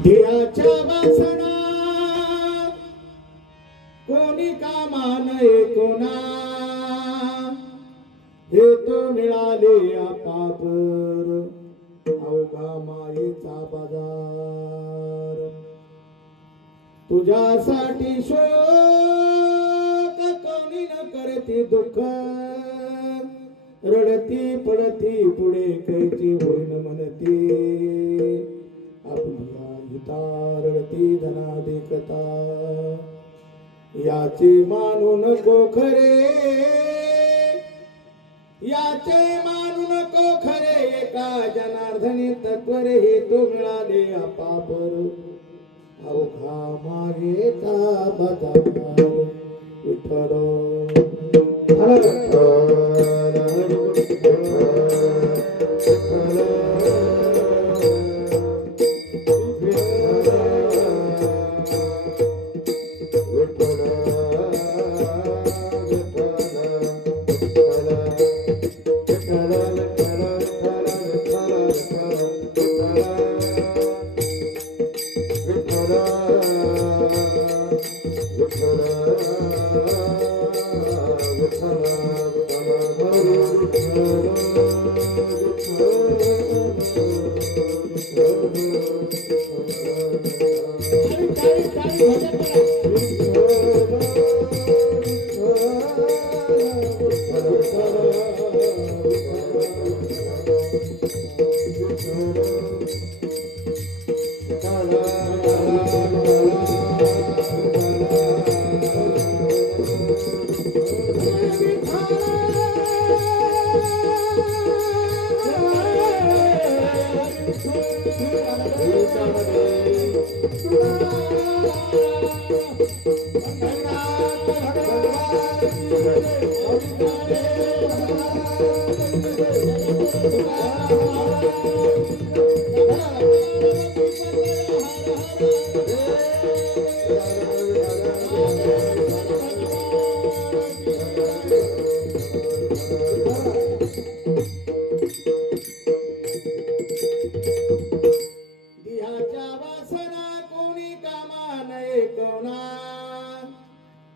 धियाच्या वासना कोणी कामा नये कोणा हे तो मिळाले आपापर अवघा मायेचा बाजार तुझ्यासाठी शोक कोणी न करती दुःख रडती पडती पुढे कैची होईन म्हणती आपल्या हिता रडती धना देखता याचे मानू नको खरे याचे मानू नको खरे एका जनार्दनी तत्वरे हे तो मिळाले आपापर अवघा मागेचा बाजार विठ्ठल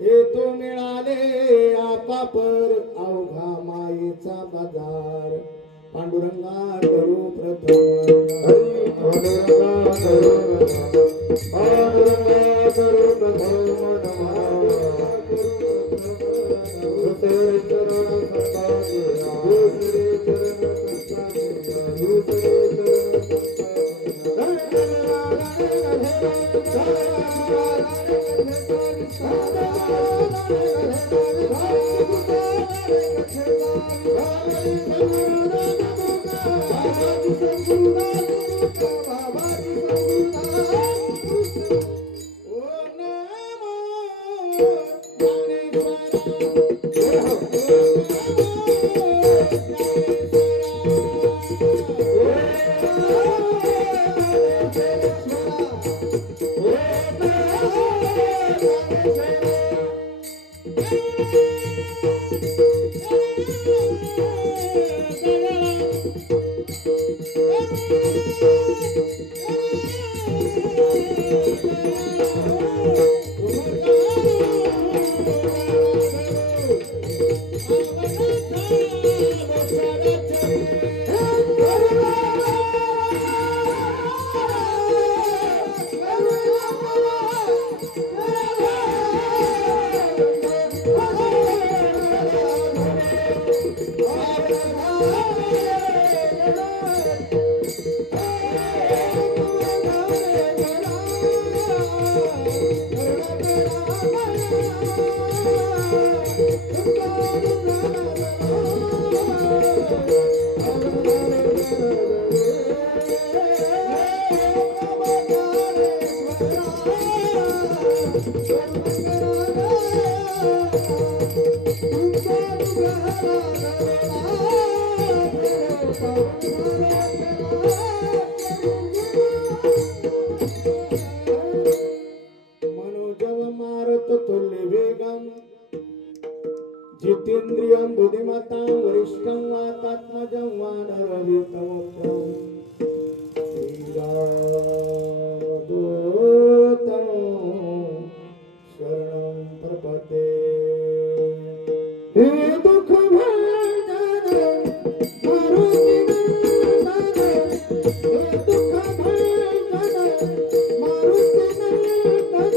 हे तो मिळाले आपापर अवघा मायेचा बाजार पांडुरंगा करू प्रथम पांडुरंगा करू मनोजव मारुत तुल्य वेगम जितेंद्रियं बुद्धिमतां वरिष्ठं वातात्मजं वानरवितमोक्षं श्रीरामदूतं शरणं प्रपद्ये। हे दुःख भंजन मारुति नंदन, हे दुःख भंजन मारुति नंदन,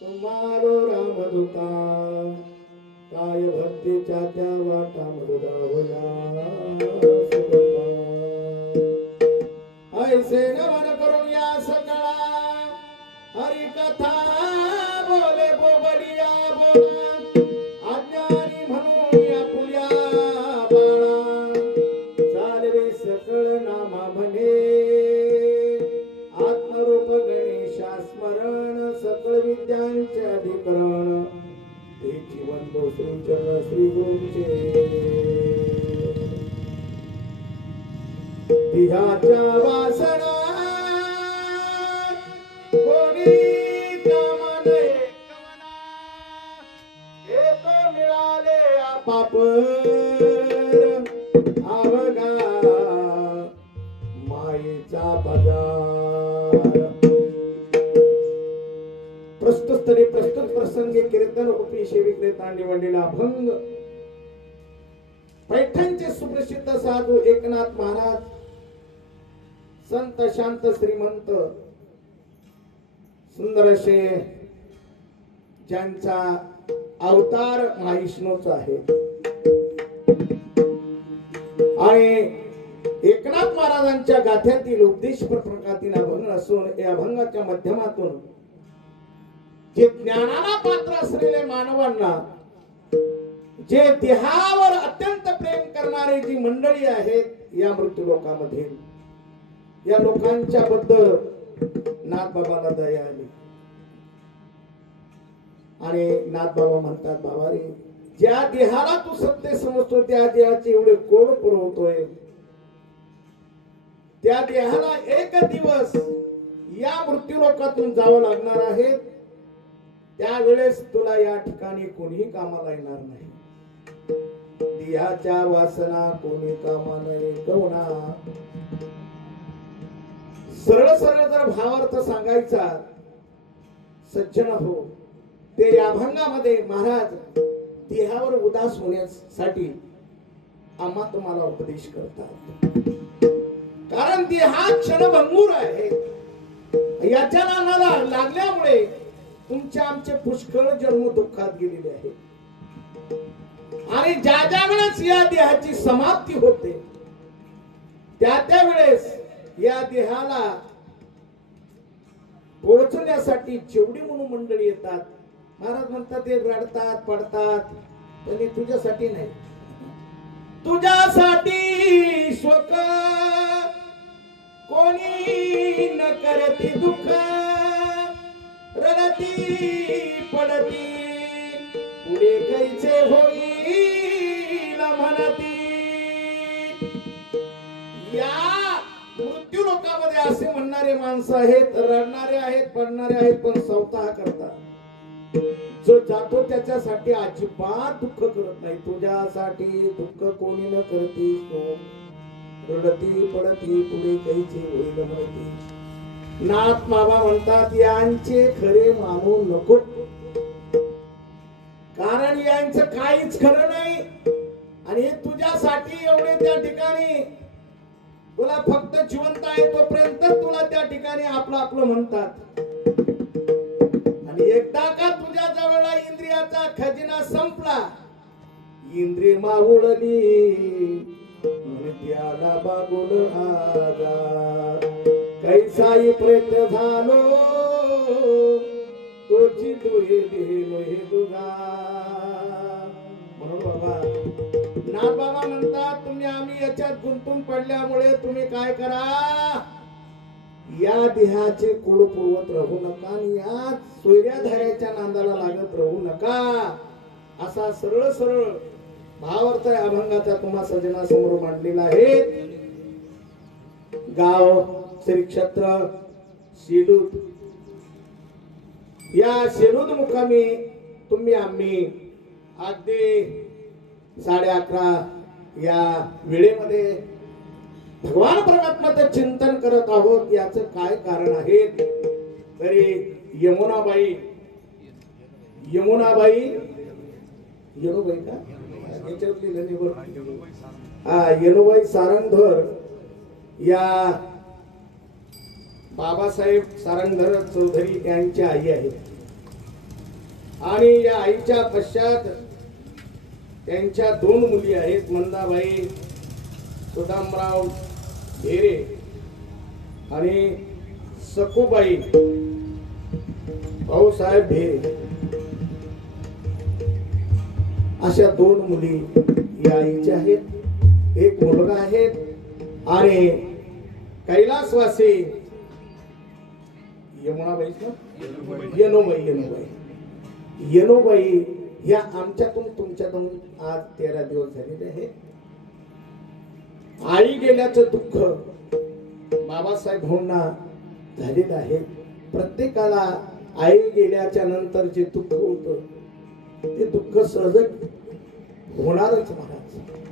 सुभद्रावरी रामदूता काय भक्तीच्या त्या वाटा मृदा ऐसे नमन करून या सकळा हरी कथा बोले बोबडिया बोला अज्ञानी म्हणून या पुल्या बाळा चालवे सकळ नामा म्हणे आत्मरूप गणेशा स्मरण सकळ विद्यांचे अधिकरण ते जीवन श्रीचरण श्री गुरुचे देहाच्या वासना कोणी कामा नये कवना हे तो मिळाले आपापर अवघा मायेचा बाजार। प्रस्तुत प्रसंगी कीर्तन रूपी सेविक्रेता निवडलेला अभंग पैठणचे सुप्रसिद्ध साधू एकनाथ महाराज संत शांत श्रीमंत सुंदर असे ज्यांचा अवतार महाविष्णूचा आहे आणि एकनाथ महाराजांच्या गाथ्यातील उपदेश प्रकारातील अभंग असून या अभंगाच्या माध्यमातून जे ज्ञानाला पात्र असलेले मानवांना जे देहावर अत्यंत प्रेम करणारे जी मंडळी आहेत या मृत्यू लोकामध्ये या लोकांच्या बद्दल नाथ बाबाला दया आली आणि नाथ बाबा म्हणतात बाबा रे ज्या देहाला तू सत्य समजतो त्या देहाचे एवढे कोड पुरवतोय त्या देहाला एक दिवस या मृत्यू लोकातून जावं लागणार आहे त्यावेळेस तुला या ठिकाणी कोणी कामाला येणार नाही। देहाच्या वासना कोणी कामाला येतोना सरळ सरळ जर भावार्थ सांगायचा सज्जन हो ते या अभंगामध्ये महाराज देहावर उदास होण्यासाठी आम्हा तुम्हाला उपदेश करतात कारण देहा क्षणभंगूर आहे याच्या नादाला लागल्यामुळे तुमचे आमचे पुष्कळ जन्म दुःखात गेलेले आहे आणि ज्या ज्या वेळेस या देहाची समाप्ती होते त्या वेळेस या देहाला पोहोचण्यासाठी जेवढी म्हणून मंडळी येतात महाराज म्हणतात ते रडतात पडतात पण तुझ्यासाठी नाही तुझ्यासाठी शोक कोणी न करती दुःख रडती पडती पुढे कैसे होईल म्हणती या मृत्यू लोकांमध्ये असे म्हणणारे माणसं आहेत रडणारे आहेत पडणारे आहेत पण स्वतः करतात जो जातो त्याच्यासाठी अजिबात दुःख करत नाही तुझ्यासाठी दुःख कोणी न करती रडती पडती पुढे कैसे होईल म्हणती नाथ बाबा म्हणतात यांचे खरे मानू नको कारण महाराज यांचं काहीच खरं नाही. आणि तुझ्यासाठी एवढे त्या ठिकाणी तुला फक्त जिवंत आहे तोपर्यंत तुला त्या ठिकाणी आपलं आपलं म्हणतात. आणि एकदा का तुझ्या जवळला इंद्रियाचा खजिना संपला, इंद्रिय मावळली त्याला बागुल आजार, कैसाही प्रेत झालो तोची तुहे देह हे तुझा. म्हणून बाबा नाथ बाबा म्हणतात, तुम्ही आम्ही याच्यात गुंतून पडल्यामुळे तुम्ही काय करा, या देहाचे कुळ पुरवत राहू नका आणि या सोयऱ्याधाऱ्याच्या नांदाला लागत राहू नका. असा सरळ सरळ भावार्थ अभंगाचा तुम्हा सजना समोर मांडलेला आहे. गाव श्री क्षेत्र शिरूर, या शिरूर मुक्कामी तुम्ही आम्ही अगदी 11:30 या वेळेमध्ये भगवान परमात्म्याचं चिंतन करत आहोत. याचं काय कारण आहे, तरी यमुनाबाई का येनुबाई सारंगधर या बाबासाहेब सारंगधर चौधरी यांच्या आई आहेत. आणि या आईच्या पश्चात त्यांच्या 2 मुली आहेत, मंदाबाई सुदामराव ढेरे आणि सखूबाई भाऊसाहेब ढेरे. अशा 2 मुली या आईच्या आहेत. एक मुलगा आहे आणि कैलासवासी येनोबाई या आमच्यातून तुमच्यातून आज 13 दिवस झालेले आहेत. आई गेल्याचं दुःख बाबासाहेब भाऊंना झालेलं आहे. प्रत्येकाला आई गेल्याच्या नंतर जे दुःख होतं ते दुःख सहज होणारच महाराज.